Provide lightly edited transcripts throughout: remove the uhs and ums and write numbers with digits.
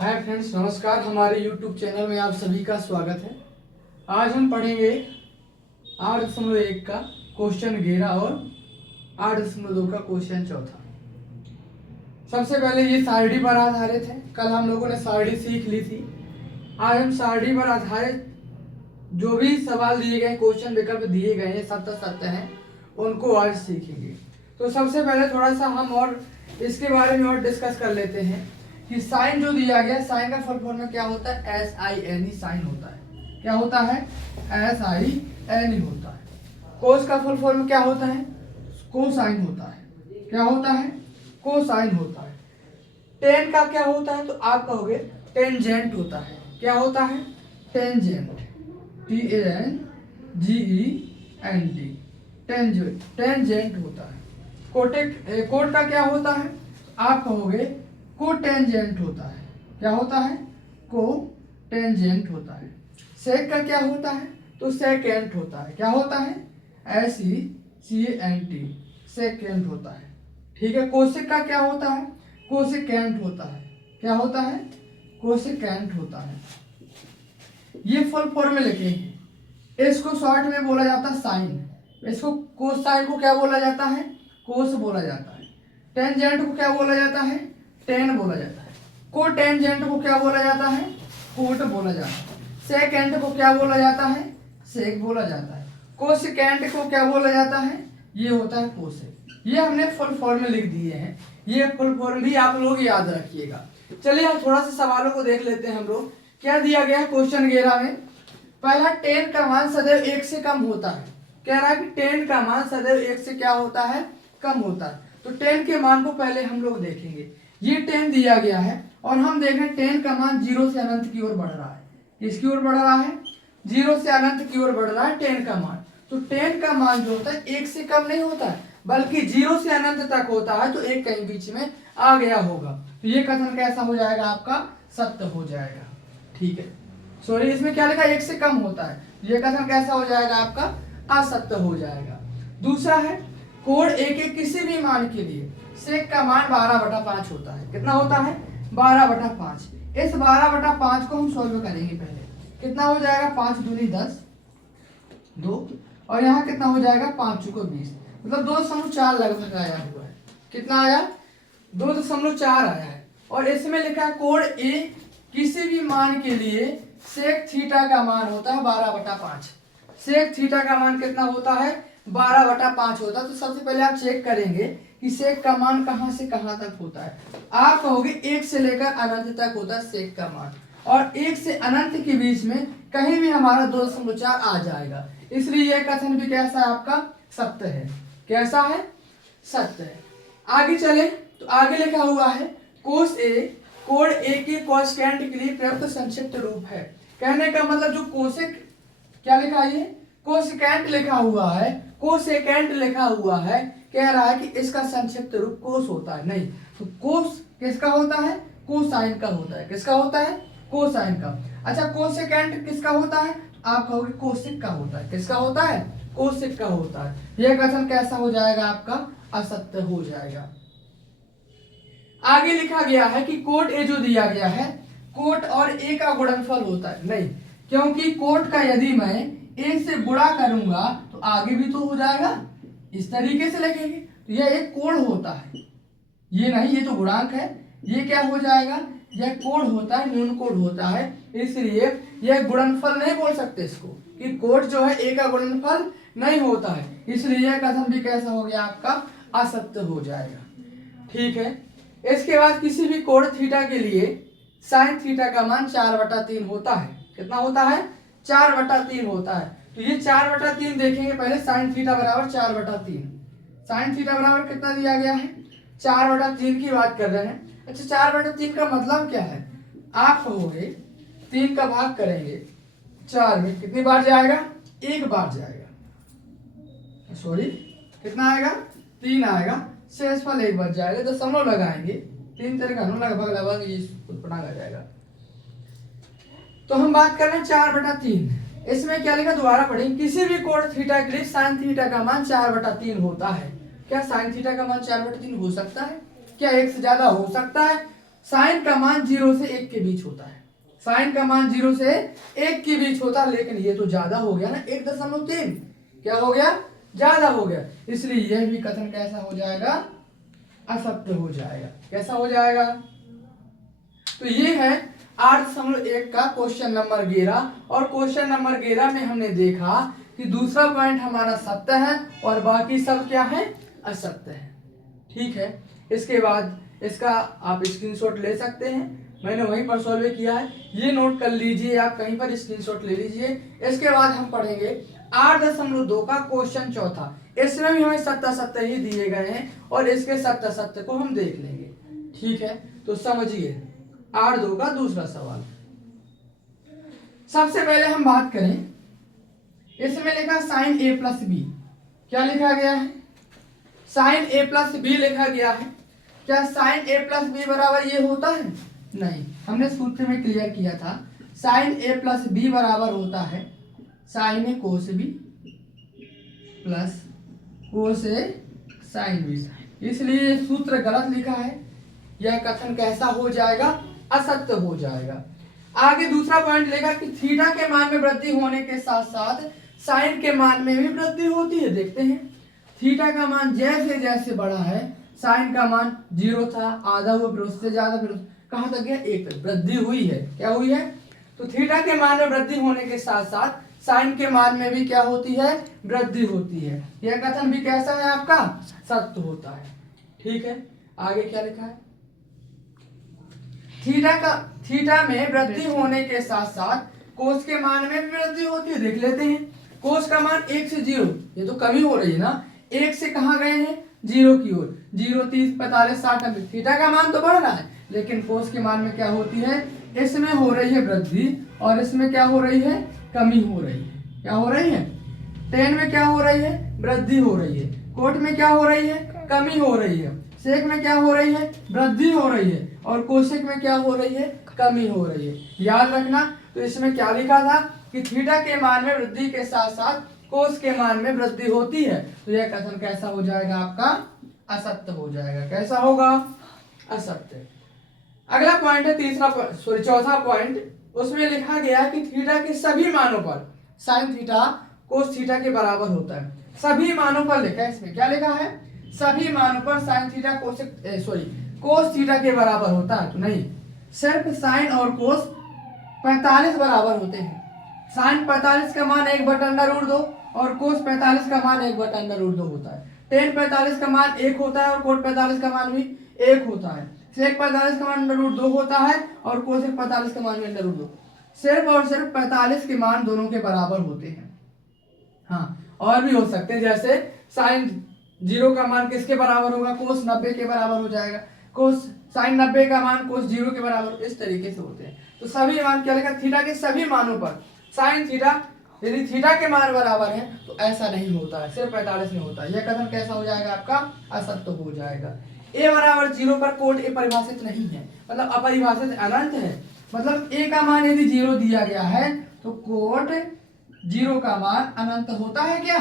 Hi friends, नमस्कार। हमारे YouTube channel में आप सभी का स्वागत है। आज हम पढ़ेंगे 8.1 का क्वेश्चन 11 और 8.2 का क्वेश्चन चौथा। सबसे पहले ये सारणी पर आधारित है। कल हम लोगों ने सारणी सीख ली थी। आज हम सारणी पर आधारित जो भी सवाल दिए गए, क्वेश्चन विकल्प दिए गए हैं, सत्य हैं, उनको आज सीखेंगे। तो सबसे पहले थोड़ा सा हम और इसके बारे में और डिस्कस कर लेते हैं कि साइन जो दिया गया, साइन का फुल फॉर्म में क्या होता है? SINE साइन होता है। क्या होता है? SINE होता है। कोस का फुल फॉर्म क्या होता है? कोसाइन होता है। क्या होता है? कोसाइन होता है। टेन का क्या होता है? तो आप कहोगे टेंजेंट होता है। क्या होता है? टेंजेंट, TANGENT, टेंजेंट होता है। कोट का क्या होता है? आप कहोगे कोटेंजेंट होता है। क्या होता है? कोटेंजेंट होता है। सेक का क्या होता है? तो सेकेंट होता है। क्या होता है? SECANT, सेकेंट होता है। ठीक है। कोसेक का क्या होता है? कोसेकेंट होता है। क्या होता है? कोसेकेंट होता है। ये फुल फॉर्म में लिखे हैं। इसको शॉर्ट में बोला जाता है साइन। इसको कोसाइन को क्या बोला जाता है? कोस बोला जाता है। टेंजेंट को क्या बोला जाता है? टेन बोला जाता है। कोटेंजेंट को क्या बोला जाता है? कोट बोला जाता है। सेकेंट को क्या बोला जाता है? सेक बोला जाता है। कोसेकेंट को क्या बोला जाता है? ये होता है कोसेक। ये हमने फुल फॉर्म में लिख दिए हैं। ये फुल फॉर्म भी आप लोग याद रखिएगा। चलिए हम थोड़ा सा सवालों को देख लेते हैं। हम लोग क्या दिया गया है क्वेश्चन 11 में? पहला, 10 का मान सदैव 1 से कम होता है। कह रहा है कि 10 का मान सदैव 1 से क्या होता है? कम होता है। तो 10 के मान को पहले हम लोग देखेंगे। ये 10 दिया गया है और हम देख रहे हैं 10 का मान 0 से अनंत की ओर बढ़ रहा है। किसकी ओर बढ़ रहा है? 0 से अनंत की ओर बढ़ रहा है 10 का मान। तो 10 का मान जो होता है 1 से कम नहीं होता है, बल्कि 0 से अनंत तक होता है। तो एक कहीं बीच में आ गया होगा। तो ये कथन कैसा हो जाएगा? आपका सत्य हो जाएगा। ठीक है। सॉरी, इसमें क्या लिखा? 1 से कम होता है। ये कथन कैसा हो जाएगा? आपका असत्य हो जाएगा। दूसरा है, कोड ए के किसी भी मान के लिए सेक का मान 12/5 होता है। कितना होता है? 12/5। इस 12/5 को हम सॉल्व करेंगे पहले। कितना हो जाएगा? 5 दूनी 10, 2, और यहाँ कितना हो जाएगा? 5 चौको 20, मतलब 2.4 लगभग आया हुआ है। कितना आया? 2.4 आया है। और इसमें लिखा है कोड ए किसी भी मान के लिए सेक थीटा का मान होता है 12/5। सेक थीटा का मान कितना होता है? 12/5 होता है। तो सबसे पहले आप चेक करेंगे कि सेक का मान कहां से कहां तक होता है। आप कहोगे 1 से लेकर अनंत तक होता है सेक का मान, और 1 से अनंत के बीच में कहीं भी हमारा 2.4 आ जाएगा। इसलिए यह कथन भी कैसा है? आपका सत्य है। कैसा है? सत्य है। आगे चले तो आगे लिखा हुआ है कोस ए कोड ए के कोसेकेंट के लिए प्रयुक्त संक्षिप्त रूप है। कहने का मतलब जो कोसेक क्या लिखा है? ये कोसेकेंट लिखा हुआ है, कोसेकेंट लिखा हुआ है। कह रहा है कि इसका संक्षिप्त रूप कोस होता है। नहीं, तो कोस किसका होता है? कोसाइन का होता है। किसका होता है? कोसाइन का। अच्छा, कोसेकेंट किसका होता है? आप कहोगे कोसिक का होता है। किसका होता है? कोसिक का होता है। यह कथन कैसा हो जाएगा? आपका असत्य हो जाएगा। आगे लिखा गया है कि कोट ए जो दिया गया है, कोट और ए का गुणनफल होता है। नहीं, क्योंकि कोट का यदि मैं ए से गुणा करूंगा तो आगे भी तो हो जाएगा। इस तरीके से लिखेंगे तो यह एक कोण होता है। ये नहीं, ये तो गुणांक है। ये क्या हो जाएगा? यह कोण होता है, न्यून कोण होता है। इसलिए यह गुणनफल नहीं बोल सकते इसको, कि कोट जो है ए का गुणनफल नहीं होता है। इसलिए यह कथन भी कैसा हो गया? आपका असत्य हो जाएगा। ठीक है। इसके बाद किसी भी कोण थीटा के लिए साइन थीटा का मान 4/3 होता है। कितना होता है? 4/3 होता है। तो ये 4/3 देखेंगे पहले। साइन थीटा बराबर 4/3। साइन थीटा बराबर कितना दिया गया है? 4/3 की बात कर रहे हैं। अच्छा, 4/3 का मतलब क्या है? आप कहोगे 3 का भाग करेंगे 4 में, कितनी बार जाएगा? 1 बार जाएगा। सॉरी, कितना आएगा? 3 आएगा। शेषफल 1 बार जाएगा। दशमलव लगाएंगे, 3 तरीका लगभग लगभग ये उत्पन्न आ जाएगा। तो हम बात कर रहे हैं 4/3। इसमें क्या लिखा? दोबारा पढ़ेंगे। किसी भी कोण थीटा के लिए साइन थीटा का मान 4/3 होता है। क्या साइन थीटा का मान 4/3 हो सकता है? क्या 1 से ज्यादा हो सकता है? साइन का मान 0 से 1 के बीच होता है। साइन का मान 0 से 1 के बीच होता है, लेकिन ये तो ज्यादा हो गया ना, 1.3 क्या हो गया, ज्यादा हो गया, इसलिए यह भी कथन कैसा हो जाएगा, असत्य हो जाएगा। कैसा हो जाएगा? तो ये है 8.1 का क्वेश्चन नंबर 11। और क्वेश्चन नंबर 11 में हमने देखा कि दूसरा पॉइंट हमारा सत्य है और बाकी सब क्या है, असत्य है। ठीक है, इसके बाद इसका आप स्क्रीनशॉट ले सकते हैं, मैंने वहीं पर सॉल्व किया है, ये नोट कर लीजिए, आप कहीं पर स्क्रीनशॉट ले लीजिए। इसके बाद हम पढ़ेंगे 8.2 का क्वेश्चन चौथा। इसमें भी हमें सत्य सत्य ही दिए गए हैं और इसके सत्य सत्य को हम देख लेंगे। ठीक है, तो समझिए 8.2 का दूसरा सवाल। सबसे पहले हम बात करें, इसमें लिखा साइन ए प्लस बी, क्या लिखा गया है, साइन ए प्लस बी लिखा गया है। क्या साइन ए प्लस बी बराबर ये होता है? नहीं, हमने सूत्र में क्लियर किया था, साइन ए प्लस बी बराबर होता है साइन ए कोस बी प्लस कोस ए साइन बी। इसलिए ये सूत्र गलत लिखा है, यह कथन कैसा हो जाएगा, असत्य हो जाएगा। आगे दूसरा पॉइंट लेगा कि थीटा के मान में वृद्धि होने के साथ साथ साइन के मान में भी वृद्धि होती है। देखते हैं, थीटा का मान जैसे जैसे बढ़ा है, साइन का मान 0 था, आधा हुआ, फिर उससे ज्यादा, फिर कहां तक गया, 1 तक वृद्धि हुई है। क्या हुई है? तो थीटा के मान में वृद्धि होने के साथ साथ साइन के मान में भी क्या होती है, वृद्धि होती है। यह कथन भी कैसा है आपका, सत्य होता है। ठीक है, आगे क्या लिखा है, थीटा में वृद्धि होने के साथ साथ कोस के मान में भी वृद्धि होती है। देख लेते हैं, कोस का मान 1 से 0, ये तो कमी हो रही है ना, 1 से कहां गए हैं, 0 की ओर, 0, 30, 45, 60, 90। थीटा का मान तो बढ़ रहा है, लेकिन कोस के मान में क्या होती है, इसमें हो रही है वृद्धि और इसमें क्या हो रही है, कमी हो रही है। क्या हो रही है, टेन में क्या हो रही है, वृद्धि हो रही है, कोट में क्या हो रही है, कमी हो रही है, सेक में क्या हो रही है, वृद्धि हो रही है, और कोसेक में क्या हो रही है, कमी हो रही है। याद रखना, तो इसमें क्या लिखा था कि थीटा के मान में वृद्धि के साथ साथ कोस के मान में वृद्धि होती है। तो यह कथन कैसा हो जाएगा आपका, असत्य हो जाएगा। कैसा होगा, असत्य। अगला पॉइंट है चौथा पॉइंट, उसमें लिखा गया कि थीटा के सभी मानों पर साइन थीटा कोस थीटा के बराबर होता है। सभी मानों पर लिखा है, इसमें क्या लिखा है, सभी मानों पर साइन थीटा कोस थीटा के बराबर होता है। तो नहीं, सिर्फ साइन और कोस 45 बराबर होते हैं। साइन 45 का मान 1/√2 और कोस 45 का मान 1/√2 होता है। टेन 45 का मान 1 होता है और कोट 45 का मान भी 1 होता है। सेक 45 का मान √2 होता है और कोसेक 45 का मान भी √2। सिर्फ और सिर्फ 45 के मान दोनों के बराबर होते हैं। हाँ, और भी हो सकते हैं, जैसे साइन 0 का मान किसके बराबर होगा, कोस 90 के बराबर हो जाएगा, कोस साइन 90 का मान कोस 0 के बराबर, इस तरीके से होते हैं। तो सभी मान क्या लिखा, थीटा के सभी मानों पर साइन थीटा, यदि थीटा के मान बराबर है तो ऐसा नहीं होता है, सिर्फ 45 में होता है। यह कथन कैसा हो जाएगा आपका, असत्य हो जाएगा। ए बराबर 0 पर कोट ए परिभाषित नहीं है, मतलब अपरिभाषित अनंत है। मतलब ए का मान यदि 0 दिया गया है तो कोट 0 का मान अनंत होता है। क्या,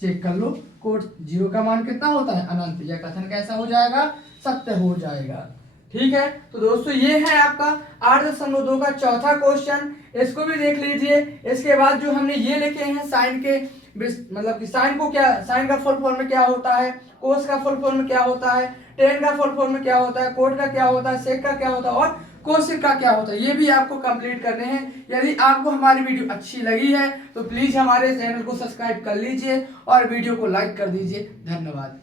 चेक कर लो, कोट 0 का मान कितना होता है, अनंत। यह कथन कैसा हो जाएगा, सत्य हो जाएगा। ठीक है, तो दोस्तों ये है आपका 8.2 का चौथा क्वेश्चन, इसको भी देख लीजिए। इसके बाद जो हमने ये लिखे हैं साइन के, मतलब कि साइन को क्या, साइन का फुल फॉर्म में क्या होता है, कोस का फुल फॉर्म में क्या होता है, टेन का फुल फॉर्म में क्या होता है, कोट का क्या होता है, सेक का क्या होता है और कोसेक का क्या होता है, ये भी आपको कंप्लीट करने हैं। यदि आपको हमारी वीडियो अच्छी लगी है तो प्लीज हमारे चैनल को सब्सक्राइब कर लीजिए और वीडियो को लाइक कर दीजिए। धन्यवाद।